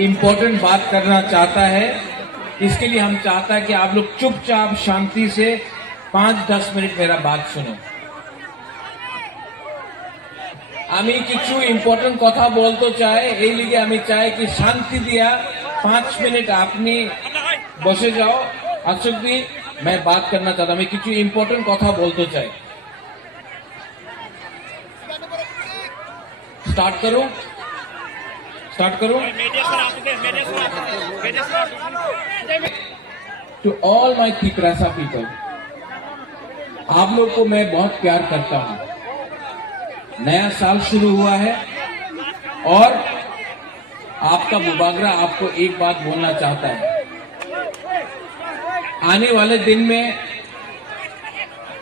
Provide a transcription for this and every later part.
Important बात करना चाहता है। इसके लिए हम चाहता है कि आप लोग चुपचाप शांति से 5-10 मिनट मेरा बात सुनो। আমি কিছু ইম্পর্টেন্ট কথা বলতে চাই, এই লিগে আমি চাই কি শান্তি দিয়া 5 मिनट আপনি বসে যাও। अशोक जी, मैं बात करना चाहता हूं, मैं কিছু ইম্পর্টেন্ট কথা বলতে চাই। स्टार्ट करूं? To all my Tiprasa people, आप लोग को मैं बहुत प्यार करता हूं। नया साल शुरू हुआ है और आपका मुबागरा आपको एक बात बोलना चाहता है। आने वाले दिन में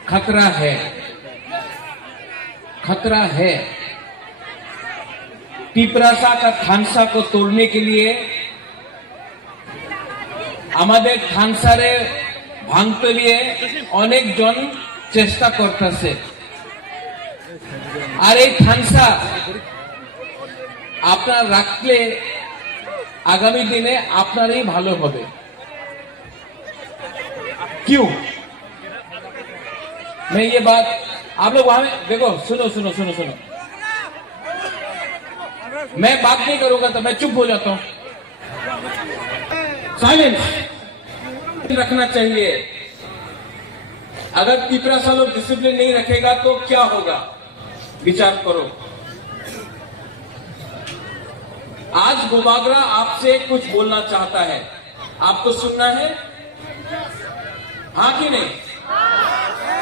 खतरा है। तिपरासा का थानसा को तोड़ने के लिए আমাদের থানসারে ভাঙতে लिए অনেক জন চেষ্টা করতেছে। আর এই থানসা আপনারা রাখলে আগামী দিনে আপনারই ভালো হবে। क्यों? मैं ये बात आप लोग वहां देखो, सुनो। मैं बात नहीं करूंगा तो मैं चुप हो जाता हूं। साइलेंस रखना चाहिए। अगर तिपरासा लोग डिसिप्लिन नहीं रखेगा तो क्या होगा, विचार करो। आज बुबागरा आपसे कुछ बोलना चाहता है, आपको सुनना है? हाँ कि नहीं?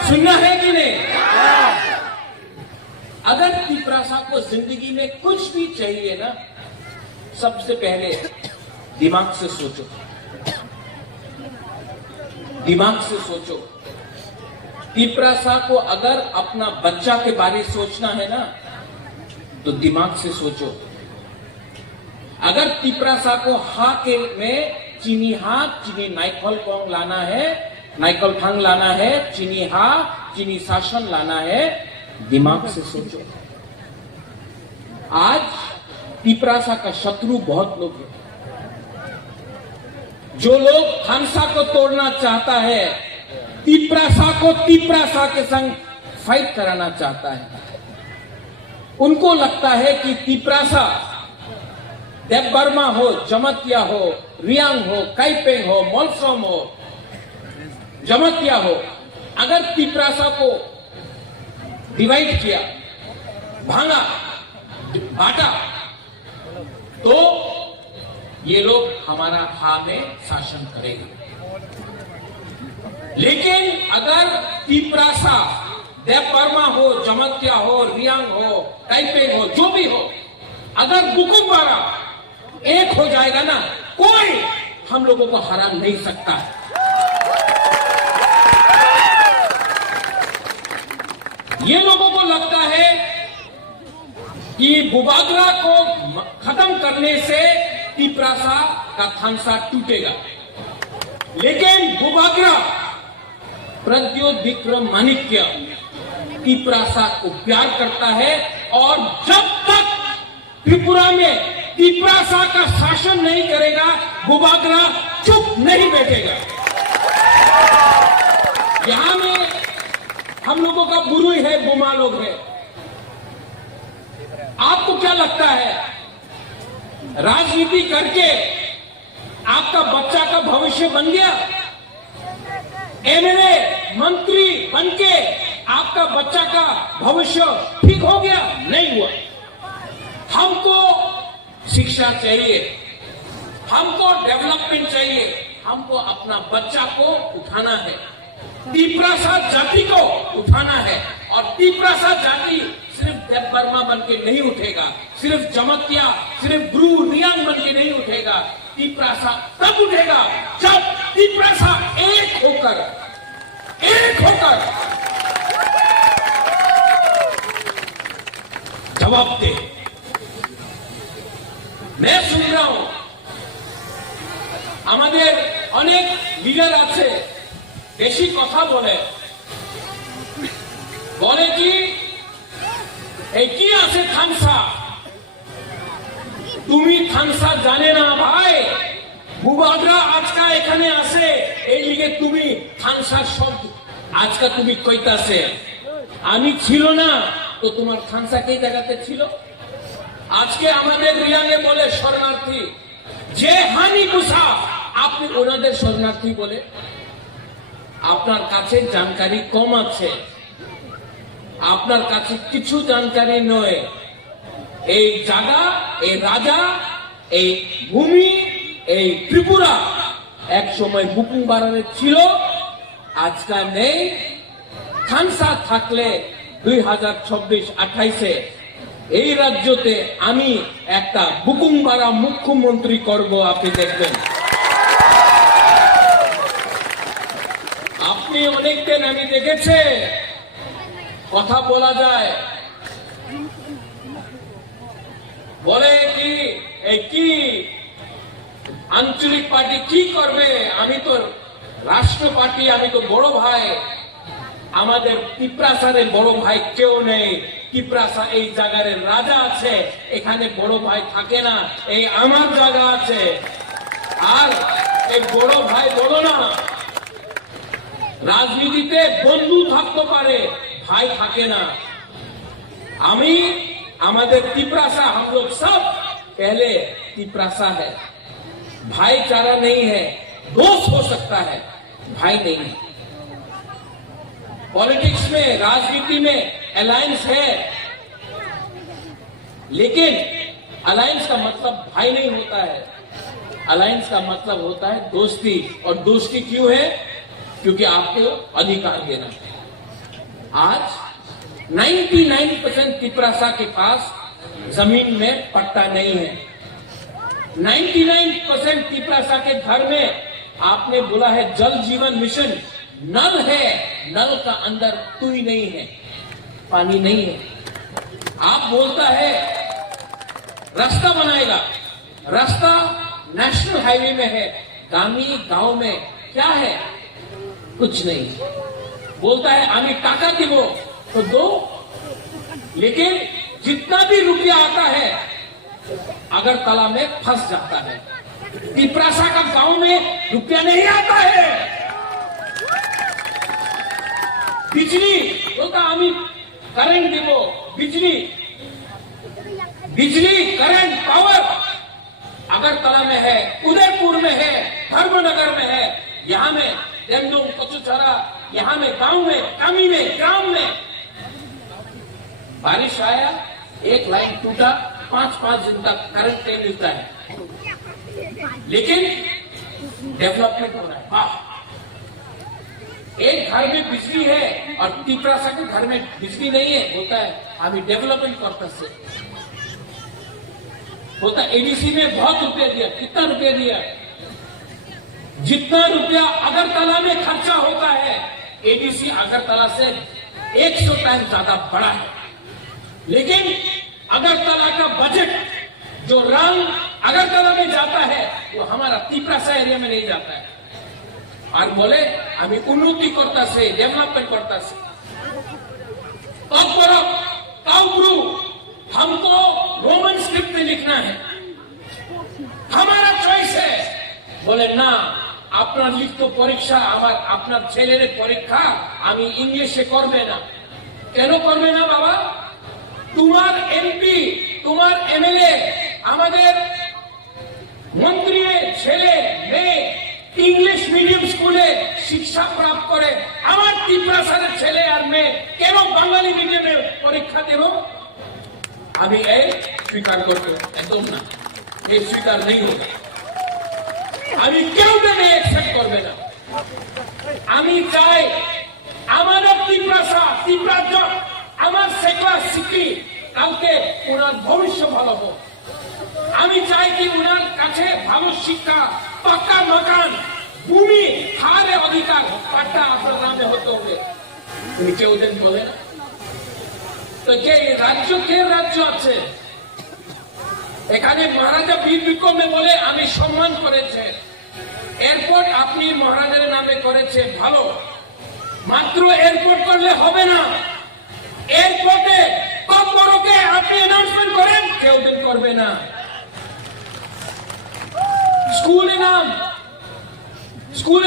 सुनना है कि नहीं? अगर तिपरासा को जिंदगी में कुछ भी चाहिए ना, सबसे पहले दिमाग से सोचो। तिपरासा को अगर अपना बच्चा के बारे में सोचना है ना, तो दिमाग से सोचो। अगर तिपरासा को हाके में चीनी नाइकल पोंग लाना है, नाइकल फांग लाना है, चीनी शासन लाना है, दिमाग से सोचो। आज तिपरासा का शत्रु बहुत लोग हैं। जो लोग थानसा को तोड़ना चाहता है, तिपरासा के संग फाइट कराना चाहता है, उनको लगता है कि तिपरासा देवबर्मा हो, जमतिया हो, रियांग हो, काइपेंग हो, मोलसोम हो, जमतिया हो, अगर तिपरासा को डिवाइड किया, भांगा, बांटा, तो ये लोग हमारा हा में शासन करेंगे। लेकिन अगर तिपरासा देवबर्मा हो, जमतिया हो, रियांग हो, टाइपेंग हो, जो भी हो, अगर बुकुमबारा एक हो जाएगा ना, कोई हम लोगों को हरा नहीं सकता। ये लोगों को लगता है कि बुबागरा को खत्म करने से तिपरासा का थानसा टूटेगा। लेकिन बुबागरा प्रद्योत विक्रम माणिक्य तिपरासा को प्यार करता है, और जब तक त्रिपुरा में तिपरासा का शासन नहीं करेगा, बुबागरा चुप नहीं बैठेगा। यहां में हम लोगों का गुरु है, बुमा लोग है। आपको क्या लगता है, राजनीति करके आपका बच्चा का भविष्य बन गया? एमएलए मंत्री बनके आपका बच्चा का भविष्य ठीक हो गया? नहीं हुआ। हमको शिक्षा चाहिए, हमको डेवलपमेंट चाहिए, हमको अपना बच्चा को उठाना है, तिपरासा जाति को उठाना है। और तिपरासा जाति सिर्फ देवबर्मा बन के नहीं उठेगा, सिर्फ जमतिया, सिर्फ ब्रू रियांग बन के नहीं उठेगा। तिपरासा तब उठेगा जब तिपरासा एक होकर जवाब दे। मैं सुन रहा हूं আমাদের অনেক লিডার আছে, বেশি কথা বলে কি এই কি আছে থানসা তুমি খানসা জানে না ভাই, বুবাদরা আজকা এখানে আসে এই লিগে তুমি খানসার শব্দ আজকা তুমি কইতাছে। আমি ছিল না তো তোমার খানসা কে জায়গাতে ছিল? আজকে আমাদের রিয়াংয়ে বলে শরণার্থী, যে হানি মুসা আপনি ওনাদের শরণার্থী বলে? আপনার কাছে জানকারি কম আছে, আপনার কাছে কিছু জানকারি নয়। এই জায়গা, এই রাজা, এই ভূমি, এই ত্রিপুরা এক সময় বুকুং বারানে ছিল, আজকাল নেই। খানসা থাকলে 2026-28-এ এই রাজ্যতে আমি একটা বুকুংবারা মুখ্যমন্ত্রী করব, আপনি দেখবেন। আপনি অনেকদিন আমি দেখেছে কথা বলা যায়, বলে কি এই কি আঞ্চলিক পার্টি কি করবে, আমি তো রাষ্ট্র পার্টি, আমি তো বড় ভাই। আমাদের পিপ্রাসারে বড় ভাই কেউ নেই। পিপ্রাসা এই জায়গার রাজা আছে, এখানে বড় ভাই থাকে না, এই আমার জায়গা আছে। আর এই বড় ভাই বলো না, রাজনীতিতে বন্ধু থাকতে পারে, ভাই থাকে না। আমি আমাদের पिपरासा हम लोग सब पहले पिपरासा है, भाईचारा नहीं है, दोस्त हो सकता है, भाई नहीं है। पॉलिटिक्स में, राजनीति में अलायंस है, लेकिन अलायंस का मतलब भाई नहीं होता है। अलायंस का मतलब होता है दोस्ती। और दोस्ती क्यों है? क्योंकि आपको अधिकार देना है। आज 99% पिपरासा के पास जमीन में पट्टा नहीं है। 99% पिपरासा के घर में आपने बोला है जल जीवन मिशन, नल है, नल का अंदर कोई नहीं है, पानी नहीं है। आप बोलता है रास्ता बनाएगा, रास्ता नेशनल हाईवे में है, गामी गांव में क्या है? कुछ नहीं। बोलता है आमी टाका दिबो तो दो, लेकिन जितना भी रुपया आता है अगरतला में फंस जाता है। पिपरासा का गांव में रुपया नहीं आता है। बिजली बोलता आमी करंट दिबो, बिजली बिजली करंट पावर अगरतला में है, उदयपुर में है, धर्मनगर में है, यहाँ में डेमडोम कचुचरा, यहाँ में गांव में, कामी में, ग्राम में। बारिश आया, एक लाइन टूटा, 5-5 दिन तक करंट नहीं मिलता है, लेकिन डेवलपमेंट हो रहा है। वाह, एक घर में बिजली है और पिपरासा के घर में बिजली नहीं है, होता है अभी डेवलपमेंट पर्पस से होता। एडीसी में बहुत रुपया दिया, कितना रुपया दिया? जितना रुपया अगरतला में खर्चा होता है, एडीसी अगरतला से 100 टाइम ज्यादा बड़ा है। लेकिन अगरतला का बजट जो रंग अगरतला में जाता है वो हमारा पिपरासा एरिया में नहीं जाता है। और बोले हमें उन्नति करता से, डेवलपमेंट करता से, हमको रोमन स्क्रिप्ट में लिखना है, हमारा चॉइस है। बोले ना, আপনার লিখিত পরীক্ষা আবার আপনার ছেলের পরীক্ষা আমি ইংলিশে করবে না। কেন করবে না বাবা? তোমার এমপি, তোমার এমএলএ, আমাদের মন্ত্রীর ছেলে মেয়ে ইংলিশ মিডিয়াম স্কুলে শিক্ষা প্রাপ্ত করে, আমার পিপরাসার ছেলে আর মেয়ে কেন বাঙালি মিডিয়ামে পরীক্ষা দেব? আমি এই স্বীকার করতে একদম না, এই স্বীকার নেই হবে। আমি কেউ দেবে একসেপ্ট করবে না। আমি চাই আমার পিপরাসা, আমার সেকলা শিখি, কালকে ওনার ভবিষ্যৎ ভালো হোক। আমি চাই কি ওনার কাছে ভালো শিক্ষা, পাক্কা মকান, ভূমি, খাওয়ার অধিকার, পাট্টা আপনার নামে হতে হবে। উনি কেউ দেন বলে না। তো যে রাজ্য, কে রাজ্য আছে এখানে? মহারাজা বীর বিক্রমে বলে আমি সম্মান করেছে, এয়ারপোর্ট আপনি মহারাজার নামে করেছে, ভালো। মাত্র এয়ারপোর্ট করলে হবে না, এয়ারপোর্টে কত বড়কে আপনি অ্যানাউন্সমেন্ট করেন, কেউ দিন করবে না। স্কুলে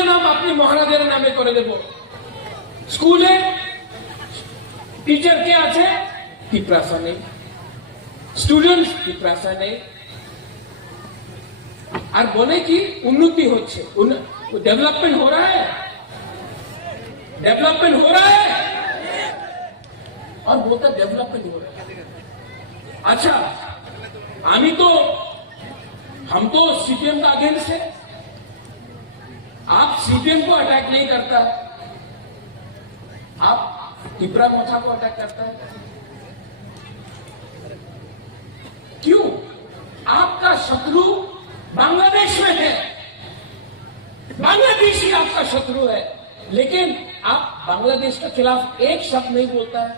নাম আপনি মহারাজের নামে করে দেব। স্কুলে টিচার কে আছে? পিপাসা নেই, স্টুডেন্ট পিপাসা নেই। আর বলে কি उन्नति হচ্ছে, डेवलपमेंट हो रहा है, डेवलपमेंट हो रहा है, और बोलता डेवलपमेंट हो रहा है। अच्छा, हम तो सीपीएम का अगेंस्ट है। आप सीपीएम को अटैक नहीं करता, आप तिपरा मोथा को अटैक करता है। क्यों? आपका शत्रु बांग्लादेश में है, बांग्लादेश ही आपका शत्रु है, लेकिन आप बांग्लादेश के खिलाफ एक शब्द नहीं बोलता है।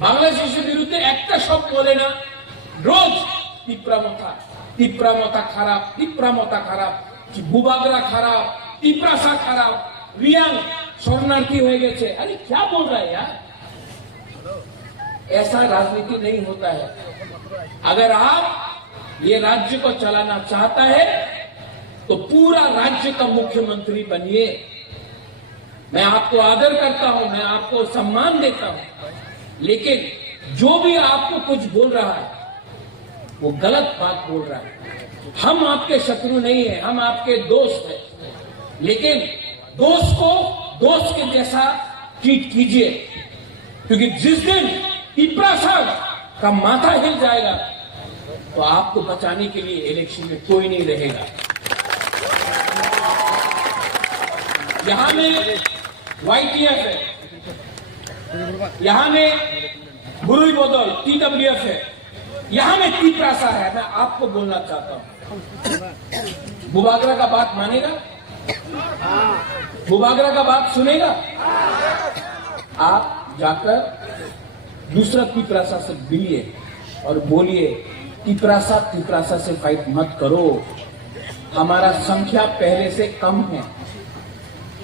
बांग्लादेश विरुद्ध एक शब्द बोले ना, रोज तिपरा मोथा खराब, बुबागरा खराब, तिपरासा खराब, रियांग शरणार्थी हो गए। अरे क्या बोल रहा है यार? ऐसा राजनीति नहीं होता है। अगर आप ये राज्य को चलाना चाहता है तो पूरा राज्य का मुख्यमंत्री बनिए। मैं आपको आदर करता हूं, मैं आपको सम्मान देता हूं, लेकिन जो भी आपको कुछ बोल रहा है वो गलत बात बोल रहा है। हम आपके शत्रु नहीं है, हम आपके दोस्त हैं, लेकिन दोस्त को दोस्त के जैसा ट्रीट कीजिए, क्योंकि जिस दिन पिपरासा का माथा हिल जाएगा तो आपको बचाने के लिए इलेक्शन में कोई नहीं रहेगा। यहां में YTF है, यहां में गुरुई बोदल TWF है, यहां में तिपरासा है। मैं आपको बोलना चाहता हूं, बुबागरा का बात मानेगा? बुबागरा का बात सुनेगा? आप जाकर दूसरा तिपरासा से मिलिए और बोलिए तिपरासा से फाइट मत करो। हमारा संख्या पहले से कम है।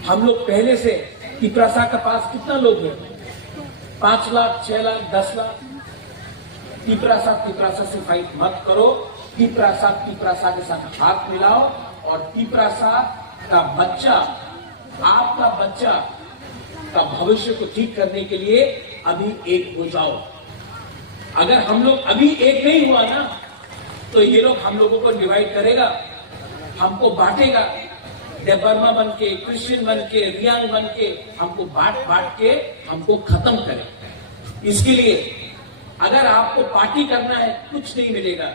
हम लोग पहले से, तिपरासा के पास कितना लोग हैं? 5 लाख, 6 लाख, 10 लाख। तिपरासा से फाइट मत करो। तिपरासा के साथ हाथ मिलाओ और तिपरासा का बच्चा, आपका बच्चा का भविष्य को ठीक करने के लिए अभी एक हो जाओ। अगर हम लोग अभी एक नहीं हुआ ना, तो ये लोग हम लोगों को डिवाइड करेगा, हमको बांटेगा। देबर्मा बन के, क्रिश्चियन बन के, रियांग बन के हमको बांट के हमको खत्म करे। इसके लिए अगर आपको पार्टी करना है, कुछ नहीं मिलेगा।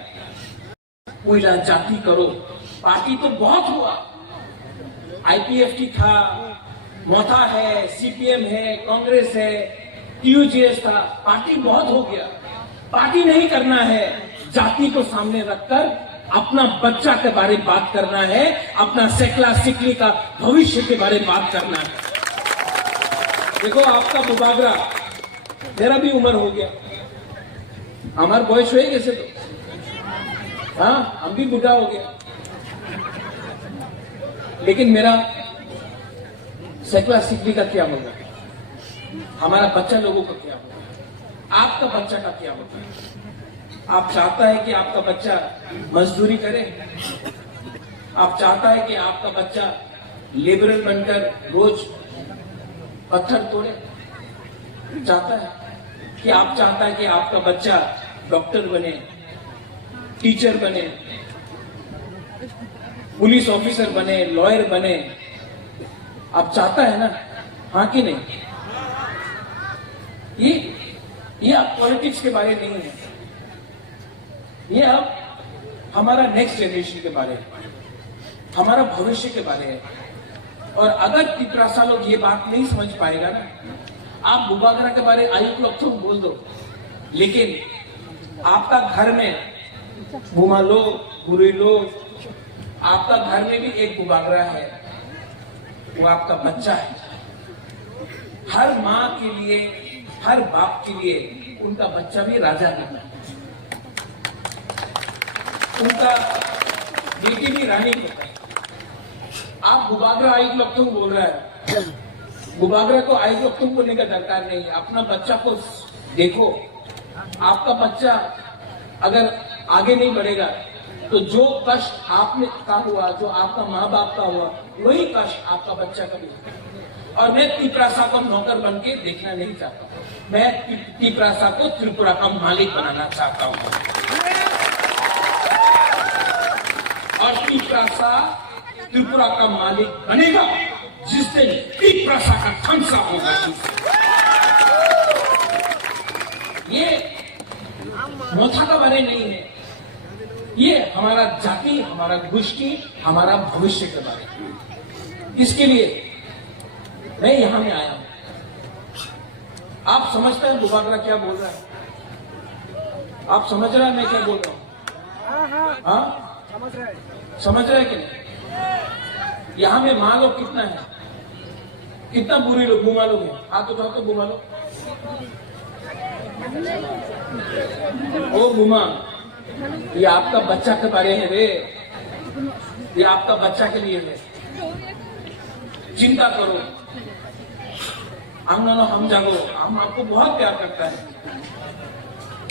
कोयला जाति करो। पार्टी तो बहुत हुआ, IPFT था, मोथा है, CPM है, कांग्रेस है, TUGS था। पार्टी बहुत हो गया। पार्टी नहीं करना है, जाति को सामने रखकर अपना बच्चा के बारे में बात करना है, अपना सेकला सिकली का भविष्य के बारे में बात करना है। देखो आपका बुबागरा, मेरा भी उम्र हो गया, हमारे बॉयस हुए कैसे तो, हाँ हम भी बूढ़ा हो गया, लेकिन मेरा सेकला सिकली का क्या होगा? हमारा बच्चा लोगों का क्या होगा? आपका बच्चा का क्या होगा? आप चाहता है कि आपका बच्चा मजदूरी करे? आप चाहता है कि आपका बच्चा लेबरर बनकर रोज पत्थर तोड़े? चाहता है कि आप चाहता है कि आपका बच्चा डॉक्टर बने, टीचर बने, पुलिस ऑफिसर बने, लॉयर बने? आप चाहता है ना? हाँ कि नहीं? ये आप पॉलिटिक्स के बारे में नहीं है, ये अब हमारा नेक्स्ट जनरेशन के बारे है, हमारा भविष्य के बारे है। और अगर तिपरासा लोग ये बात नहीं समझ पाएगा ना, आप बुबागरा के बारे आयुक्त लोग तो बोल दो, लेकिन आपका घर में बुमा लो, बुरी लो, आपका घर में भी एक बुबागरा है, वो आपका बच्चा है। हर माँ के लिए, हर बाप के लिए उनका बच्चा भी राजा बनना है, उनका बेटी भी रानी होता है। आप बुबागरा आयुक्त लोग तुम बोल रहा है, बुबागरा को आयुक्त लोग तुम बोलने का दरकार नहीं है। अपना बच्चा को देखो, आपका बच्चा अगर आगे नहीं बढ़ेगा तो जो कष्ट आपने का हुआ, जो आपका माँ बाप का हुआ, वही कष्ट आपका बच्चा का भी हुआ। और मैं तिपरासा को नौकर बन के देखना नहीं चाहता, मैं तिपरासा को त्रिपुरा का मालिक बनाना चाहता हूँ। और तिपरासा त्रिपुरा का मालिक बनेगा जिस दिन तिपरासा का ध्वंसा होगा। ये मोथा का बारे नहीं है, ये हमारा जाति, हमारा गोष्ठी, हमारा भविष्य के बारे में। इसके लिए मैं यहां में आया हूं। आप समझते हैं बुबागरा क्या बोल रहा है? आप समझ रहे हैं मैं क्या बोल रहा हूं? हाँ, समझ रहे हैं कि नहीं? यहां में मां लोग कितना है, कितना बुरी लोग, बुमा लोग हैं। हाथ उठाओ तो बुमा लोग। ओ बुमा, ये आपका बच्चा के बारे है रे, ये आपका बच्चा के लिए है। चिंता करो, हम जागो। हम आपको बहुत प्यार करता है,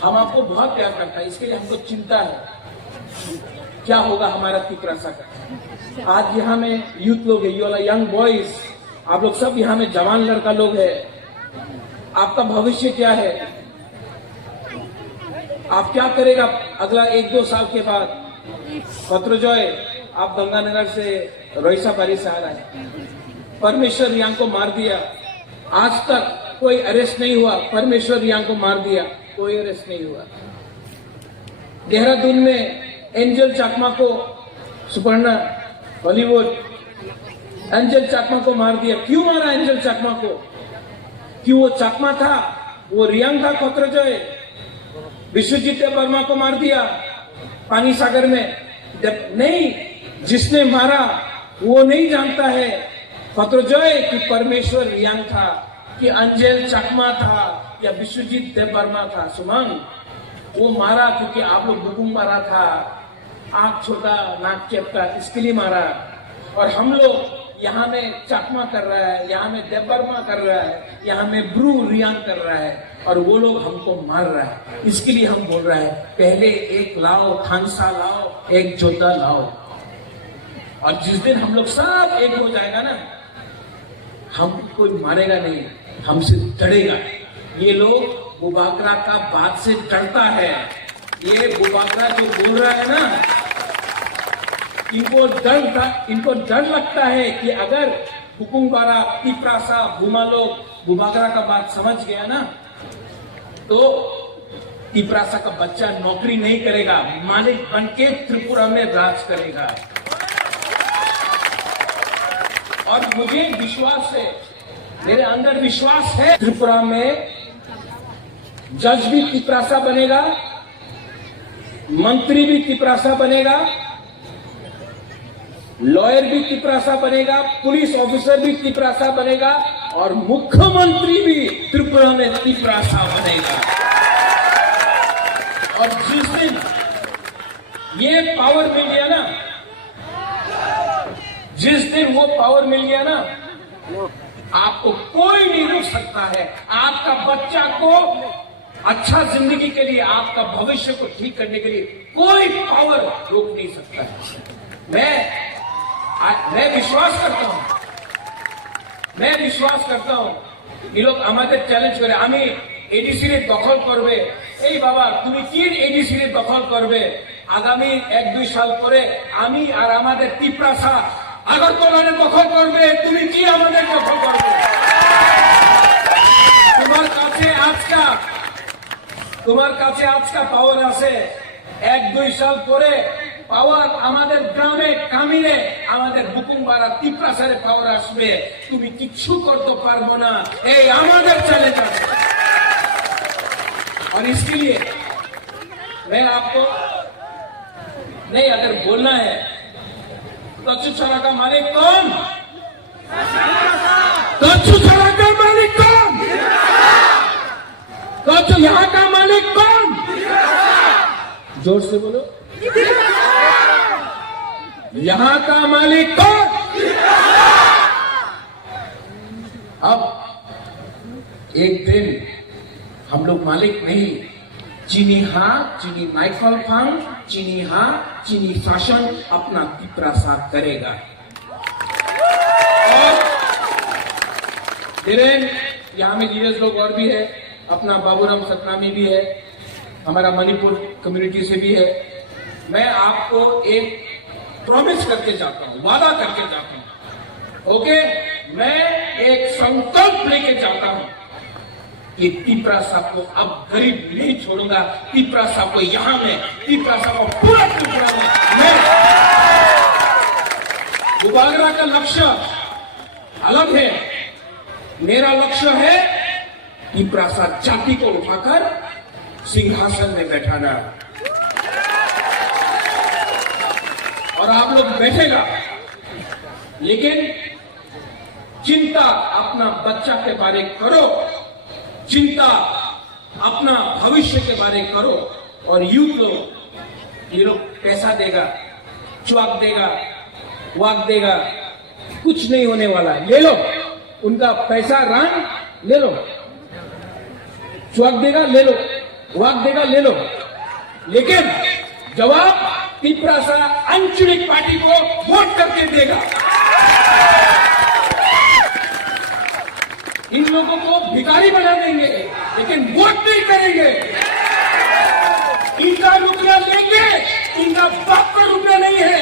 हम आपको बहुत प्यार करता है, इसके लिए हमको चिंता है क्या होगा हमारा तिपरासा का। आज यहाँ में यूथ लोग है, यू आर यंग बॉयज, आप लोग सब यहाँ में जवान लड़का लोग है। आपका भविष्य क्या है? आप क्या करेगा अगला 1-2 साल के बाद? पत्रजॉय, आप गंगानगर से रोइसा बारी से आ रहा है। परमेश्वर रियांग को मार दिया, आज तक कोई अरेस्ट नहीं हुआ। परमेश्वर रियांग को मार दिया, कोई अरेस्ट नहीं हुआ। देहरादून में एंजल चाकमा को, सुपर्णा बॉलीवुड, एंजल चाकमा को मार दिया। क्यों मारा एंजल चाकमा को? क्यों वो चाकमा था? वो रियांग था पत्रजॉय। विश्वजीत वर्मा को मार दिया पानी सागर में। नहीं, जिसने मारा वो नहीं जानता है पत्रजॉय कि परमेश्वर रियांग था, कि अंजल चकमा था, या विश्वजीत देववर्मा था। सुमन, वो मारा क्योंकि आप लोग बुकुम मारा था, आंख छोटा नाक चेपटा, इसके लिए मारा। और हम लोग यहाँ में चकमा कर रहा है, यहाँ में देववर्मा कर रहा है, यहाँ में ब्रू रियांग कर रहा है, और वो लोग हमको मार रहा है। इसके लिए हम बोल रहे हैं पहले एक लाओ, खानसा लाओ, एक जोधा लाओ। और जिस दिन हम लोग सब एक हो जाएगा ना, हम कोई मारेगा नहीं, हमसे डरेगा। ये लोग बुबागरा का बात से डरता है। ये बुबागरा जो बोल रहा है ना, इनको डर लगता है कि अगर हुकुमबारा, तिपरासा, बुमा लोग बुबागरा का बात समझ गया ना, तो तिपरासा का बच्चा नौकरी नहीं करेगा, मालिक बन के त्रिपुरा में राज करेगा। और मुझे विश्वास है, मेरे अंदर विश्वास है, त्रिपुरा में जज भी तिपरासा बनेगा, मंत्री भी तिपरासा बनेगा, लॉयर भी तिपरासा बनेगा, पुलिस ऑफिसर भी तिपरासा बनेगा, और मुख्यमंत्री भी त्रिपुरा में तिपरासा बनेगा। और जिस दिन ये पावर मिल गया ना, जिस दिन वो पावर मिल गया ना, आपको कोई नहीं रोक सकता है। आपका बच्चा को अच्छा जिंदगी के लिए, आपका भविष्य को ठीक करने के लिए कोई पावर रोक नहीं सकता है। मैं विश्वास करता हूं, मैं विश्वास करता हूं, ये लोग हमारे চ্যালেঞ্জ করে, আমি এডিসি রে দখল করবে। এই বাবা, তুমি কি এডিসি রে দখল করবে? আগামী 1-2 সাল পরে আমি আর আমাদের তিপরাসা আগরতলারে দখল করবে। তুমি কি আমাদের দখল করবে? তোমার কাছে আজকা পাওয়ার আছে। 1-2 সাল পরে পাওয়ার আমাদের গ্রামে, কামিরে, আমাদের বুকুমবাড়া, তিপরাসারে পাওয়ার আসবে। তুমি কিচ্ছু করতে পারবো না, এই আমাদের চ্যালেঞ্জ আছে। और इसके लिए मैं आपको नहीं, अगर बोलना है कच्चूछड़ा का मालिक कौन? कच्चूछड़ा का मालिक कौन? कच्चू यहाँ का मालिक कौन? जोर से बोलो, यहाँ का मालिक कौन? अब एक दिन हम लोग मालिक नहीं, चीनी हाँ, चीनी माइकल फांग, चीनी हाँ, चीनी शासन अपना पिपरा साफ करेगा। और धीरेन यहाँ में लीडर्स लोग और भी है, अपना बाबूराम सतनामी भी है, हमारा मणिपुर कम्युनिटी से भी है। मैं आपको एक प्रॉमिस करके जाता हूँ, वादा करके जाता हूँ, ओके? मैं एक संकल्प लेके जाता हूँ कि पिपरा साहब को अब गरीब नहीं छोड़ूंगा। पिपरा साहब को यहाँ में, पिपरा साहब को पूरा त्रिपुरा में मैं, गुबागरा का लक्ष्य अलग है, मेरा लक्ष्य है पिपरा साहब जाति को उठाकर सिंहासन में बैठाना। और आप लोग बैठेगा, लेकिन चिंता अपना बच्चा के बारे करो, चिंता अपना भविष्य के बारे करो। और यूथ लोग, ये लोग पैसा देगा, च्वाक देगा, वाक देगा, कुछ नहीं होने वाला। ले लो उनका पैसा, रान ले लो, च्वाक देगा ले लो, वाक देगा ले लो, लेकिन जवाब पिपरा सा अनचुनित पार्टी को वोट करके देगा। इन लोगों को भिखारी बना देंगे, लेकिन वोट नहीं करेंगे। इनका रुपया लेंगे, इनका बाप का रुपया नहीं है,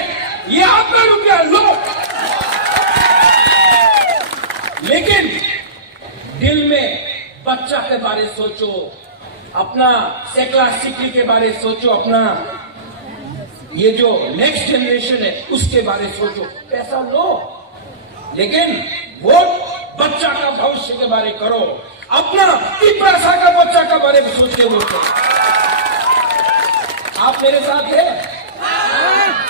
ये आपका रुपया लो। लेकिन दिल में बच्चा के बारे सोचो, अपना सेकला सिकली के बारे सोचो, अपना ये जो नेक्स्ट जनरेशन है उसके बारे सोचो। पैसा लो, लेकिन वोट बच्चा का भविष्य के बारे करो, अपना पिपरा सा का बच्चा का बारे में सोचते हुए। आप मेरे साथ है?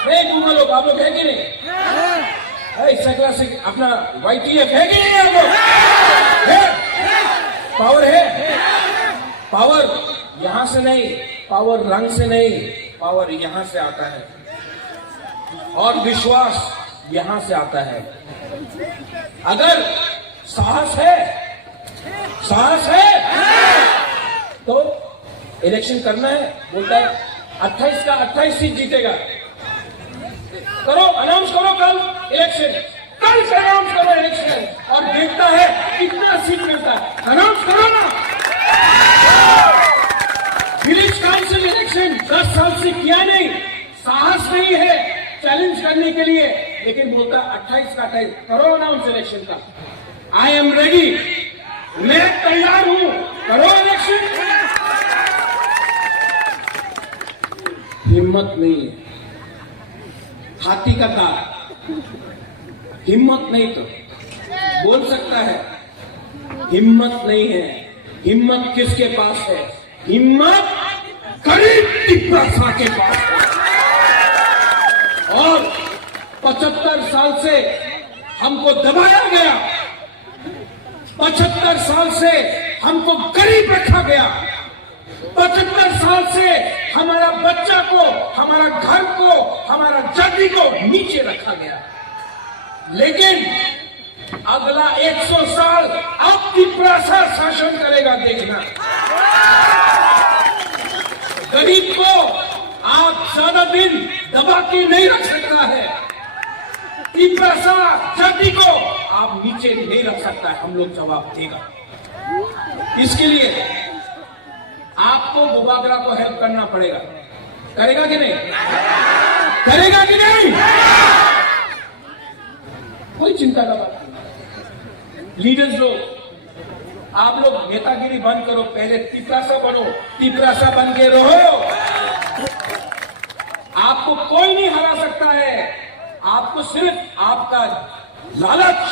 नहीं लोग, आप लोग है कि नहीं? सकला से अपना YTF है कि नहीं? आप लोग है? पावर है? पावर यहां से नहीं, पावर रंग से नहीं, पावर यहां से आता है, और विश्वास यहां से आता है। अगर साहस है, साहस है तो इलेक्शन करना है। बोलता है 28 का 28 सीट जीतेगा, करो, अनाउंस करो कल इलेक्शन, कल से अनाउंस करो इलेक्शन, और देखता है कितना सीट मिलता है। अनाउंस करो ना। विलेज काउंसिल इलेक्शन 10 साल से किया नहीं, साहस नहीं है चैलेंज करने के लिए, लेकिन बोलता 28 का 28, करो अनाउंस इलेक्शन का। आई एम रेडी, मैं तैयार हूं, करो इलेक्शन। हिम्मत नहीं है, हाथी का दांत, हिम्मत नहीं तो बोल सकता है, हिम्मत नहीं है। हिम्मत किसके पास है? हिम्मत गरीब पिपरा सा के पास है। और 75 साल से हमको दबाया गया, 75 साल से हमको गरीब रखा गया, 75 साल से हमारा बच्चा को, हमारा घर को, हमारा जाति को नीचे रखा गया। लेकिन अगला 100 साल अब पिपरा सा शासन करेगा, देखना। गरीब को आप ज्यादा दिन दबा के नहीं रख सकता है, पिपरा सा जाति को आप नीचे नहीं रख सकता है। हम लोग जवाब देगा। इसके लिए आपको गुबागरा को हेल्प करना पड़ेगा। करेगा कि नहीं? करेगा कि नहीं? कोई चिंता का बात नहीं। लीडर्स लोग, आप लोग नेतागिरी बंद करो, पहले पिपरा सा बनो, पिपरा सा बन के रहो। आपको कोई नहीं हरा सकता है। आपको सिर्फ आपका लालच,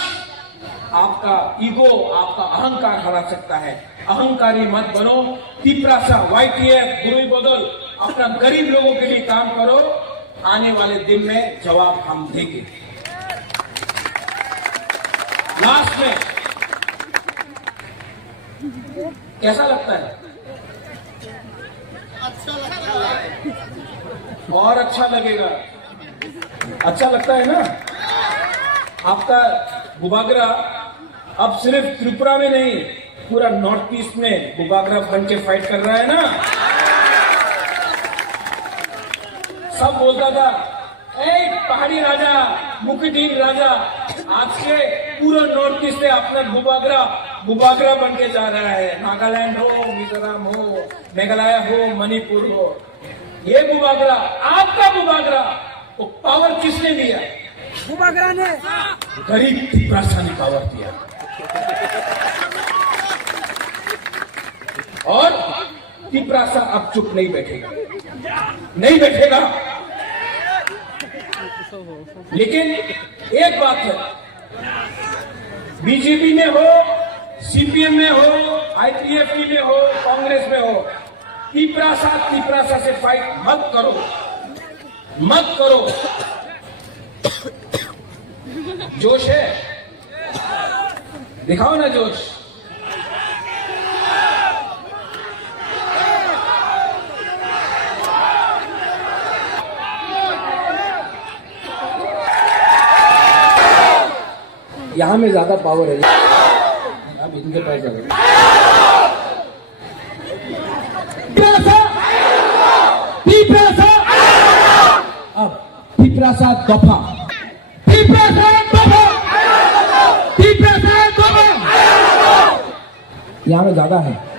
आपका ईगो, आपका अहंकार हरा सकता है। अहंकारी मत बनो। पिपरा सा YTF गुरु बदल, अपना गरीब लोगों के लिए काम करो। आने वाले दिन में जवाब हम देंगे। लास्ट में कैसा लगता है? अच्छा लगता है, और अच्छा लगेगा। अच्छा लगता है ना? आपका गुबागरा अब सिर्फ त्रिपुरा में नहीं, पूरा नॉर्थ ईस्ट में गुबागरा बन के फाइट कर रहा है ना। दादा, पहाड़ी राजा, मुकुटिन राजा आज के पूरा नॉर्थ ईस्ट से अपना बुबागरा बन के जा रहा है। नागालैंड हो, मिजोरम हो, मेघालय हो, मणिपुर हो, ये बुबागरा, आपका बुबागरा, वो पावर किसने दिया? बुबागरा ने। गरीब त्रिपुरा ने पावर दिया। और त्रिपुरा अब चुप नहीं बैठेगा, नहीं बैठेगा। लेकिन एक बात है, बीजेपी में हो, सीपीएम में हो, आईपीएफटी में हो, कांग्रेस में हो, त्रिपुरा से फाइट मत करो, मत करो। जोश है, दिखाओ ना जोश। यहां में ज्यादा पावर है, अब इनके पास जाएगा। त्रिपुरा दफा, यहां में ज्यादा है।